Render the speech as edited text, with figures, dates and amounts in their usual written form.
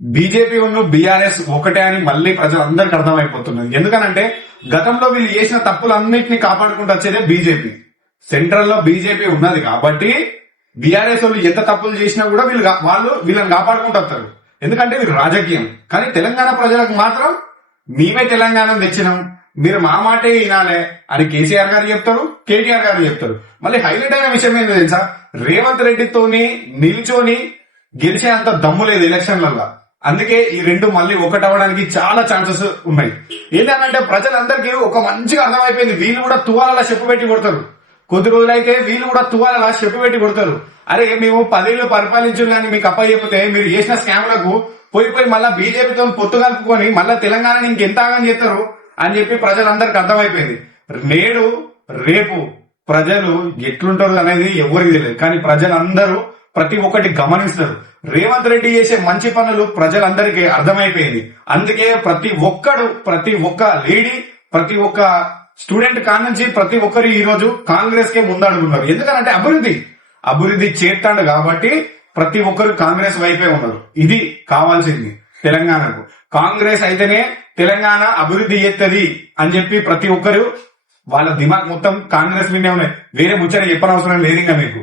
BJP ఉన్న BRS ఒకటే అని మళ్ళీ ప్రజలందరికీ అర్థమైపోతున్నది. ఎందుకనంటే గతంలో వీళ్ళు చేసిన తప్పులన్నింటినీ కాపాడుకుంటూ వచ్చేదే బీజేపీ. సెంట్రల్ లో బీజేపీ ఉన్నది కాబట్టి బీఆర్ఎస్ వాళ్ళు ఎంత తప్పులు చేసినా కూడా వాళ్ళు వీళ్ళని కాపాడుకుంటూ వస్తారు. ఎందుకంటే వీళ్ళు రాజకీయం. కానీ తెలంగాణ ప్రజలకు మాత్రం మేమే తెలంగాణ తెచ్చినాం, మీరు మా మాటే వినాలే అని కేసీఆర్ గారు చెప్తారు, కేటీఆర్ గారు చెప్తారు. మళ్ళీ హైలైట్ అయిన విషయం ఏంటో తెలుసా, రేవంత్ రెడ్డితోని నిల్చొని గెలిచే అంత దమ్ము లేదు ఎలక్షన్లలో. అందుకే ఈ రెండు మళ్ళీ ఒకటవడానికి చాలా ఛాన్సెస్ ఉన్నాయి. ఏంటంటే ప్రజలందరికీ ఒక మంచిగా అర్థమైపోయింది, వీళ్ళు కూడా తువాలలా చెప్పు పెట్టి కొడతారు. కొద్ది రోజులైతే వీళ్ళు కూడా తువాలలా చెప్పు పెట్టి కొడతారు. అరే మేము 10 ఏళ్ళు పరిపాలించు కానీ మీకు అప్పచెప్పితే మీరు చేసిన స్కామ్లకు పోయి మళ్ళా బీజేపీతో పొత్తు కలుపుకొని మళ్ళా తెలంగాణని ఇంకెంత ఆగం చేస్తారు అని చెప్పి ప్రజలందరికీ అర్థమైపోయింది. రేపు ప్రజలు ఎట్లుంటారు అనేది ఎవరికి తెలియదు, కానీ ప్రజలందరూ ప్రతి ఒక్కటి గమనిస్తారు. రేవంత్ రెడ్డి చేసే మంచి పనులు ప్రజలందరికీ అర్థమైపోయింది. అందుకే ప్రతి ఒక్క లేడీ, ప్రతి ఒక్క స్టూడెంట్ కానుంచి ప్రతి ఒక్కరు ఈ రోజు కాంగ్రెస్ కే ముందడుగున్నారు. ఎందుకంటే అభివృద్ధి చేస్తాడు కాబట్టి ప్రతి ఒక్కరు కాంగ్రెస్ వైపే ఉన్నారు. ఇది కావాల్సింది తెలంగాణకు. కాంగ్రెస్ అయితేనే తెలంగాణ అభివృద్ధి చేస్తుంది అని చెప్పి ప్రతి ఒక్కరు వాళ్ళ దిమాగ్ మొత్తం కాంగ్రెస్ మీదే ఉన్నాయి. వేరే ముచ్చట చెప్పనవసరం లేదు ఇంకా మీకు.